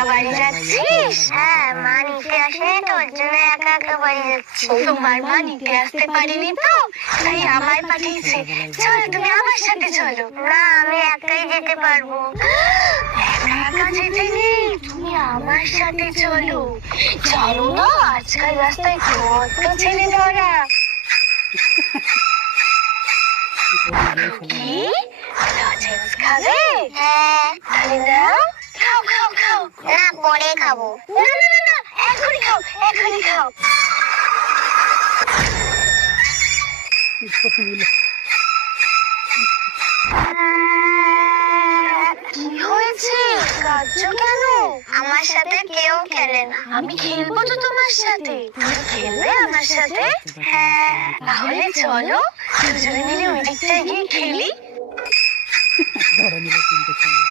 একা বাড়ি যাচ্ছিস? হ্যাঁ, মা নিতে আসেনি তো, ওর জন্য একা একা বাড়ি যাচ্ছি। তোমার মা নিতে আসতে পারেনি তো, তাই আমায় পাঠিয়েছে। চলো, তুমি আমার সাথে চলো। না, আমি একাই যেতে পারবো। একা একা যেতে নেই, তুমি আমার সাথে চলো। চলো না, আজকাল রাস্তায় কত ছেলে ধরা। কি লজেন্স খাবে? হ্যাঁ। তাহলে নাও, খাও খাও খাও। না, পরে খাবো। না না না না, এখনই খাও, এখনই খাও। কি হয়েছে, কাঁদছো কেন? আমার সাথে কেউ খেলে না। আমি খেলবো তো তোমার সাথে। তুমি খেলবে আমার সাথে? হ্যাঁ। তাহলে চলো, দুজনে মিলে ওই দিকটায় গিয়ে খেলি।